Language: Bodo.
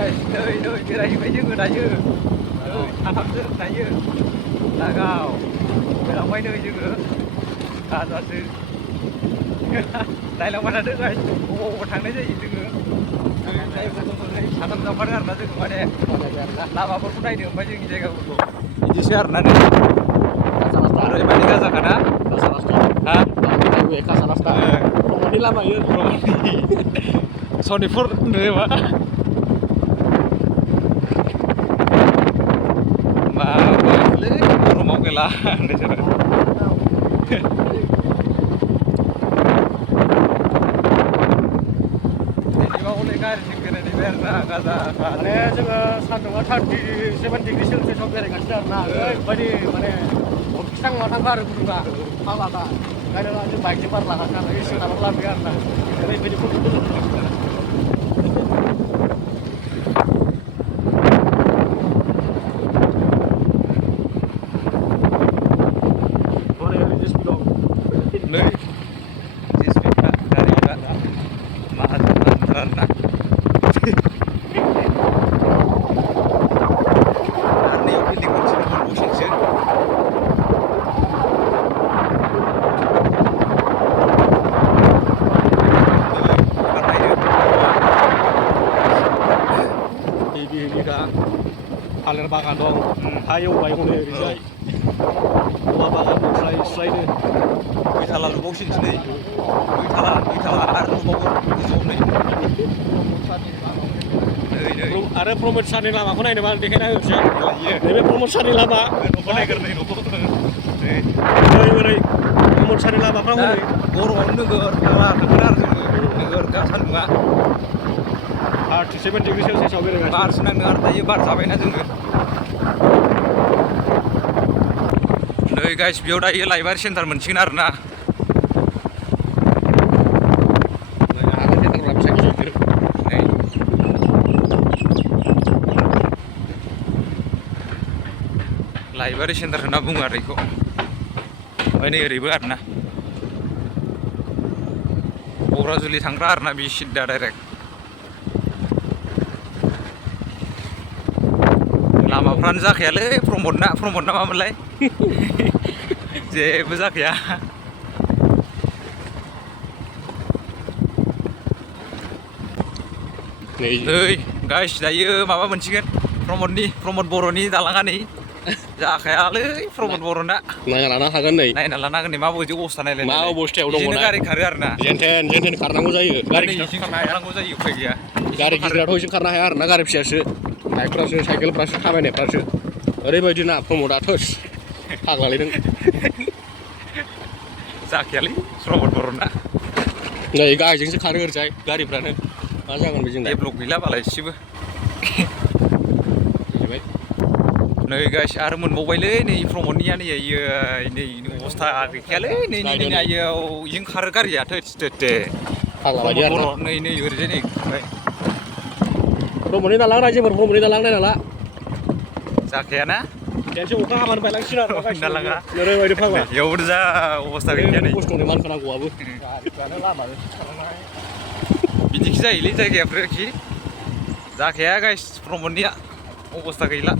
guys, nơi बेरायहैबाय जोङो दायो साथामजों दायो दागाव बेरायलांबाय नै जोङो गाजासो नायलांबाय थादों guys बबाव थांनाय जायो जोङो साथाम जांफादों आरोना जोङो माने लामाफोरखौ नायनो ओमफ्राय जोंनि जायगाफोरखौ बिदिसो आरोना नै ओरैबायदि गाजाखाना हा Kasanasta ini lama ya सनिपुर होनो मा माबालै गरमाव गैला हले गारिजों बेरायनायबाय आरोना गाजा माने जोङो सान्दुंआ 37 डिग्री सेलसियासआव बेरायगासिनो आरोना ओरैबायदि माने अबथिं माथांखा आरो गुदुङा फाग्लाखा ओंखायनो जों बाइकजों बार लागासिनो आरो एसे नालाबो लाबोयो आरोना ओरैबायदि खस्थ' दङ नै जेसपिफ्रा गारिफ्रा माहाजोनफ्रा आरोना नैयाव बिल्डिं मोनसे दंबावोसो थालिर बागान दं हा एवबाय हनै ओरैजाय औवा बागान स्लायनो गैथाला लुबावसिनसो नै गैथाला आरो लुबावगोन गोजौआव नै आरो प्रमद सारनि लामाखौ नायनोबा देखायना होनोसै नैबे प्रमद सारनि लामा न'खौ नायग्रोनाय न'खौ ओरै प्रमद सारनि लामाफ्रा हनै गरमावनो नोगोर थांगोन आरो जोङो नोगोर सान्दुङा 37 डिग्री सेलसियासआव बेरायगासिनो बारसो नांदों आरो दायो बार जाबायना जोङो नै गाइस बेयाव दायो लाइब्रेरि सेन्टार मोनसिगोन आरोना लाइब्रेरि सेन्टार होनना बुङो आरो बेखौ ओमफ्राय नै ओरैबो आरोना बराजुलि थांग्रा आरोना बे सिद्दा डाइरेक्ट लामाफ्रानो जाखायालै प्रमद ना मामोनलाय जेबो जाखाया नै गाइस दायो माबा मोनसिगोन प्रमद बर'नि दालाङा नै जाखायालै प्रमद बर'ना नायना लानो हागोन नै नायना लानो हागोन नै माबायदि अबस्था नायलाय मा अबस्थायाव दङ बिदिनो गारि खारो आरोना जेनथेन खारनांगौ जायो गारि खारनांगौ जायो उफाय गैया गारि गिदिराथ' इजों खारनो हाया आरोना गारि फिसासो बाइकफ्रासो साइकेलफ्रासो थाबायनायफ्रासो ओरैबायदि ना प्रमदा थोस फाग्लालै नों जाखायालै प्रमद बर'ना नै गाहायजोंसो खारो ओरैजाय गारिफ्रानो मा जागोन बेजों डेभलप गैला बालाय एसेबो नै गाइस आरो मोनबावबायलै नै प्रमदनिया नै अबस्था गैखायालै नै आइयाव इजों खारो गारिया फाग्लाबायदि आरो नै ओरैजाय नै प्रमदनि दालां रायजोफोर प्रमदनि दालां नायनाला जाखायाना खेनसे अखा हाबानो बायलांसिगोन आरो दालाङा ओरैबायदि फाग्ला बेयावबो जा अबस्था गैखाया नै खस्थ'नि मानखोनांगौआबो बिदिखि जायोलै जायगायाफोरखि जाखाया गाइस प्रमदनिया अबस्था गैला